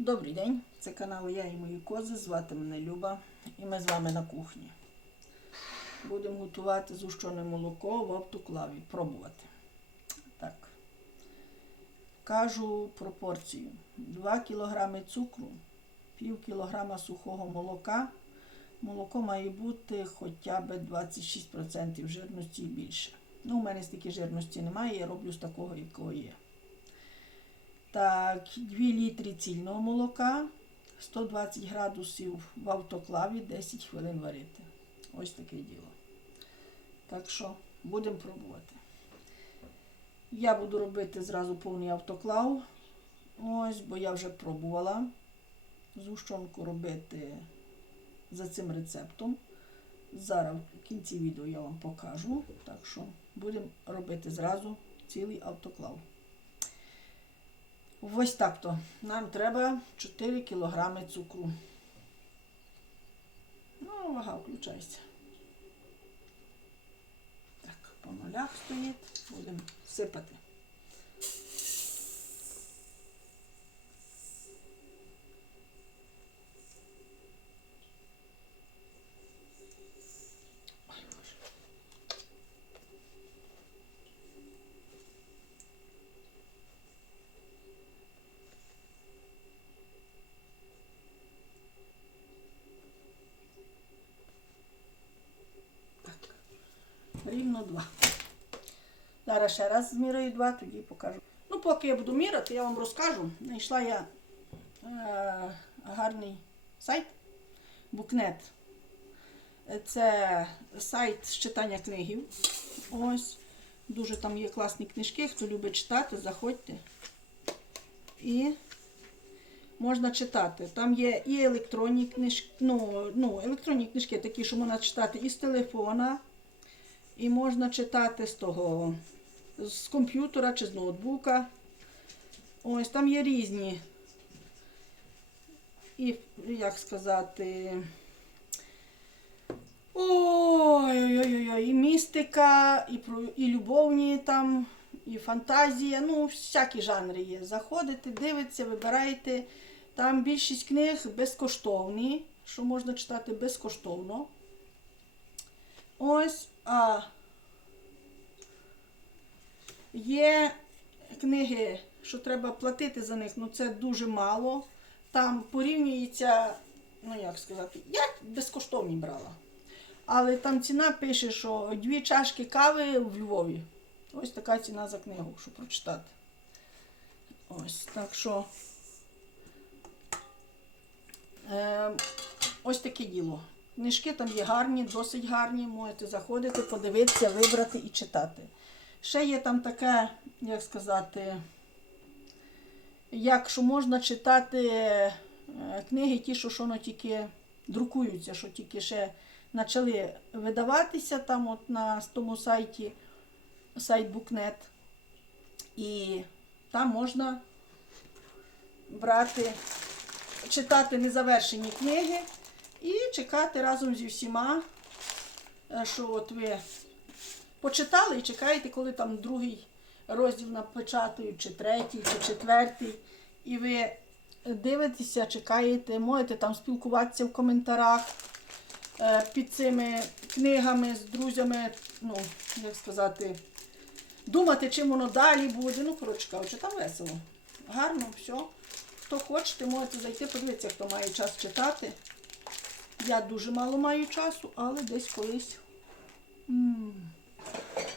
Добрий день, це канал Я і мої кози. Звати мене Люба і ми з вами на кухні. Будемо готувати зущене молоко в автоклаві. Пробувати. Так. Кажу пропорцію. 2 кг цукру, пів кілограма сухого молока. Молоко має бути хоча б 26% жирності і більше. Ну, у мене стільки жирності немає, я роблю з такого, якого є. Так, 2 літри цільного молока, 120 градусів в автоклаві, 10 хвилин варити. Ось таке діло. Так що будемо пробувати. Я буду робити зразу повний автоклав. Ось, бо я вже пробувала згущенку робити за цим рецептом. Зараз в кінці відео я вам покажу. Так що будемо робити зразу цілий автоклав. Ось так то. Нам треба 4 кг цукру. Ну, вага включається. Так, по нулях стоїть. Будемо сипати. Ой, Боже. Так. Рівно два. Зараз ще раз зміряю два, тоді покажу. Ну, поки я буду міряти, я вам розкажу. Знайшла я е, гарний сайт Букнет. Це сайт з читання книгів. Ось. Дуже там є класні книжки. Хто любить читати, заходьте. І можна читати. Там є і електронні книжки, ну, ну, електронні книжки такі, що можна читати і з телефона, і можна читати з того, з комп'ютера чи з ноутбука. Ось там є різні. І, як сказати, ой-ой-ой, і містика, і, про, і любовні там, і фантазія, ну, всякі жанри є. Заходите, дивитеся, вибираєте. Там більшість книг безкоштовні, що можна читати безкоштовно. Ось, а є книги, що треба платити за них, ну це дуже мало. Там порівнюється, ну як сказати, я безкоштовні брала. Але там ціна пише, що дві чашки кави в Львові. Ось така ціна за книгу, щоб прочитати. Ось, так що. Е, ось таке діло. Книжки там є гарні, досить гарні. Можете заходити, подивитися, вибрати і читати. Ще є там таке, як сказати, як що можна читати е, книги, ті, що, що воно тільки друкуються, що тільки ще почали видаватися там от на тому сайті, сайт Букнет. І там можна брати, читати незавершені книги і чекати разом зі всіма, е, що от ви почитали і чекаєте, коли там другий розділ напечатають, чи третій, чи четвертий. І ви дивитеся, чекаєте, можете там спілкуватися в коментарях е, під цими книгами з друзями, ну, як сказати, думати, чим воно далі буде. Ну, коротше кажучи, там весело. Гарно, все. Хто хочете, можете зайти, подивитися, хто має час читати. Я дуже мало маю часу, але десь колись. м,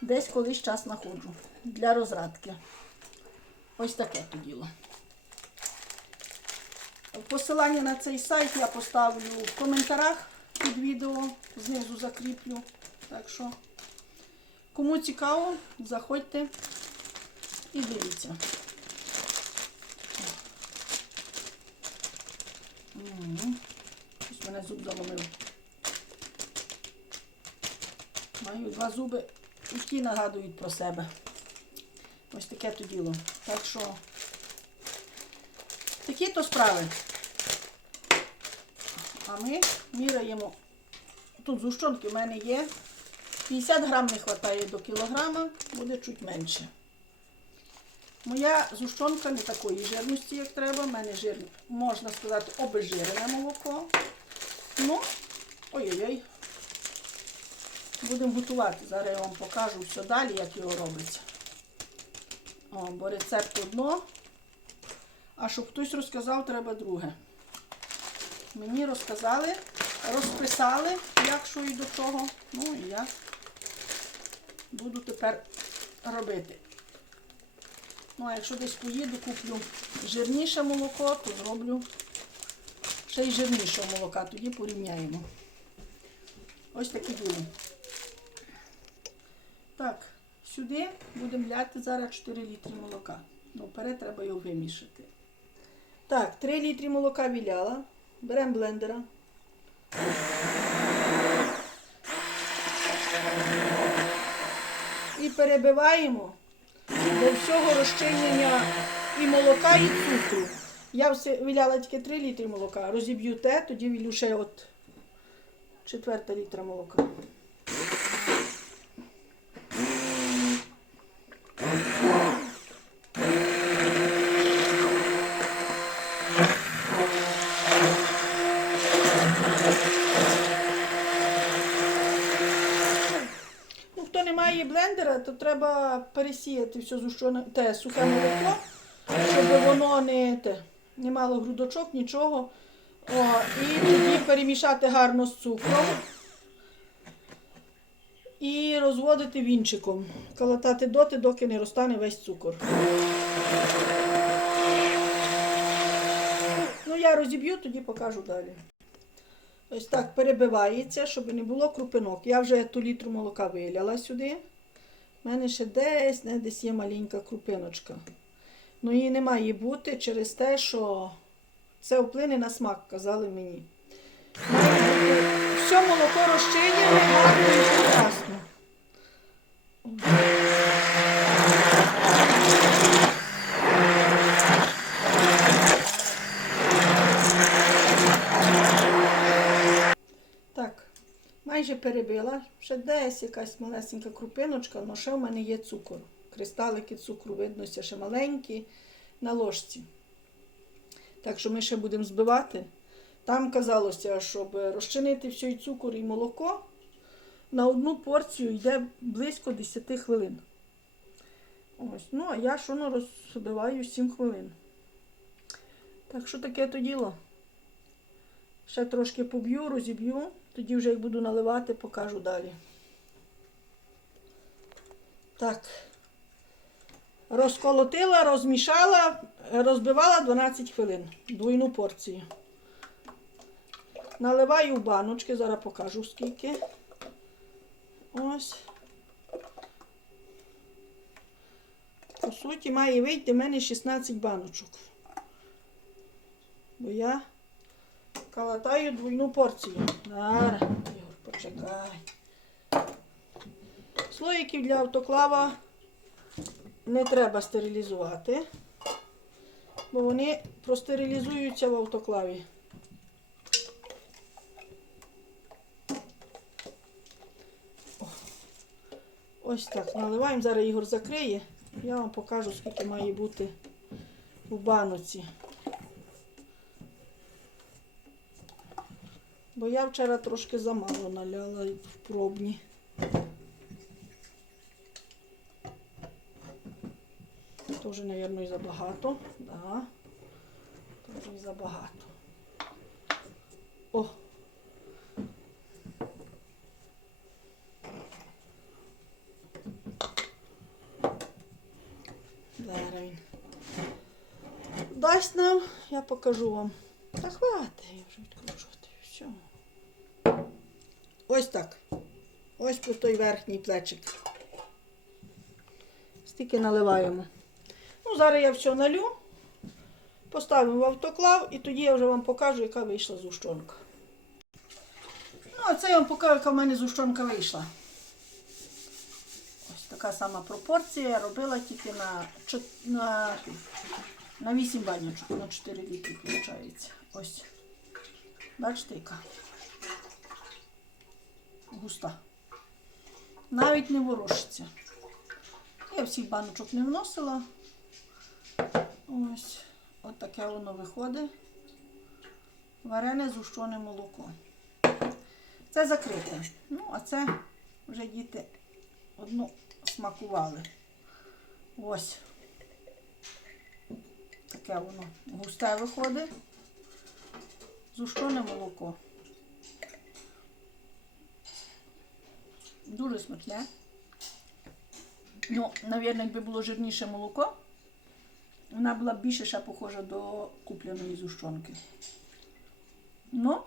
Десь колись час знаходжу для розрадки. Ось таке то діло. Посилання на цей сайт я поставлю в коментарях під відео, знизу закріплю. Так що, кому цікаво, заходьте і дивіться. Щось мене зуб заломив. Маю два зуби, і нагадують про себе. Ось таке то діло. Так що такі то справи. А ми міряємо. Тут зущенки в мене є. 50 грам не вистачає до кілограма, буде чуть менше. Моя зущонка не такої жирності, як треба. У мене жир, можна сказати, обезжирене молоко. Ну, ой-ой-ой. Будемо готувати. Зараз я вам покажу все далі, як його робиться. О, бо рецепт одно. А щоб хтось розказав, треба друге. Мені розказали, розписали, як що і до чого. Ну і я буду тепер робити. Ну, а якщо десь поїду, куплю жирніше молоко, то зроблю ще й жирнішого молока, тоді порівняємо. Ось такі діло. Так, сюди будемо ляти зараз 4 літри молока. Ну, вперед треба його вимішати. Так, 3 літри молока віляла. Беремо блендера. І перебиваємо до всього розчинення і молока, і цукру. Я все виляла тільки 3 літри молока, розіб'ю те, тоді вілю ще от четверта літра молока. Ну, хто не має блендера, то треба пересіяти все зущене, те сухе молоко, щоб воно не, те, не мало грудочок, нічого. О, і тоді перемішати гарно з цукром. І розводити вінчиком. Калатати доти, доки не розтане весь цукор. Ну, я розіб'ю, тоді покажу далі. Ось так перебивається, щоб не було крупинок. Я вже ту літру молока виляла сюди. У мене ще десь, не десь є маленька крупиночка. Ну її не має бути через те, що це вплине на смак, казали мені. Все молоко розчиняне, гарно і прекрасно. Так, майже перебила. Ще десь якась малесенька крупиночка, але ще в мене є цукор. Кристалики цукру виднося ще маленькі на ложці. Так що ми ще будемо збивати. Там казалося, щоб розчинити всій цукор і молоко, на одну порцію йде близько 10 хвилин. Ось, ну, а я ж воно розбиваю 7 хвилин. Так що таке то діло. Ще трошки поб'ю, розіб'ю, тоді вже як буду наливати, покажу далі. Так. Розколотила, розмішала, розбивала 12 хвилин. Двойну порцію. Наливаю в баночки, зараз покажу скільки. Ось. По суті, має вийти в мене 16 баночок. Бо я калатаю двойну порцію. Ігор, почекай. Слоїків для автоклава не треба стерилізувати, бо вони простерилізуються в автоклаві. Ось так, наливаємо. Зараз Ігор закриє. Я вам покажу, скільки має бути у баноці. Бо я вчора трошки замало наляла в пробні. Тоже, мабуть, і забагато. Да. Тоже і забагато. О! Зараз він. Дасть нам, я покажу вам. Та хватить, я вже відкручувати. Все. Ось так. Ось по той верхній плечик. Стільки наливаємо. Ну, зараз я все налю, поставимо в автоклав і тоді я вже вам покажу, яка вийшла зущонка. Ну, а це я вам покажу, яка в мене зущонка вийшла. Ось така сама пропорція. Я робила тільки на, на, на 8 банячок, на 4 літри, виходить. Ось. Бачите, яка? Густа. Навіть не ворушиться. Я всіх баночок не вносила. Ось, от таке воно виходить. Варене зущене молоко. Це закрите. Ну, а це вже діти одну смакували. Ось. Таке воно густе виходить. Зущене молоко. Дуже смачне. Ну, навірно, якби було жирніше молоко, вона була б більше ще похожа до купленої зущенки. Ну,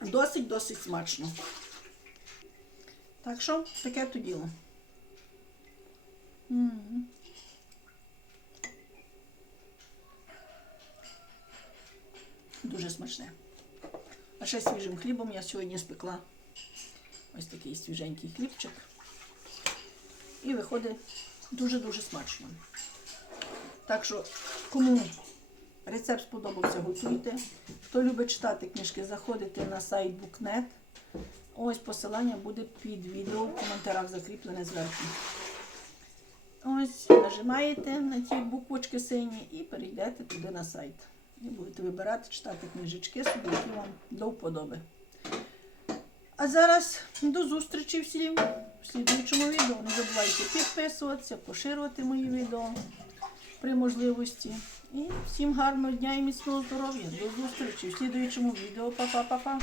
досить-досить смачно. Так що таке то діло. М. Дуже смачне. А ще свіжим хлібом я сьогодні спекла ось такий свіженький хлібчик. І виходить дуже-дуже смачно. Так що, кому рецепт сподобався, готуйте. Хто любить читати книжки, заходите на сайт Booknet. Ось посилання буде під відео в коментарях закріплене зверху. Ось нажимаєте на ті буквочки сині і перейдете туди на сайт. І будете вибирати, читати книжечки собі, які вам до вподоби. А зараз до зустрічі всім в слідуючому відео. Не забувайте підписуватися, поширювати мої відео при можливості. І всім гарного дня і міцного здоров'я. До зустрічі в слідуючому відео. Па-па-па-па.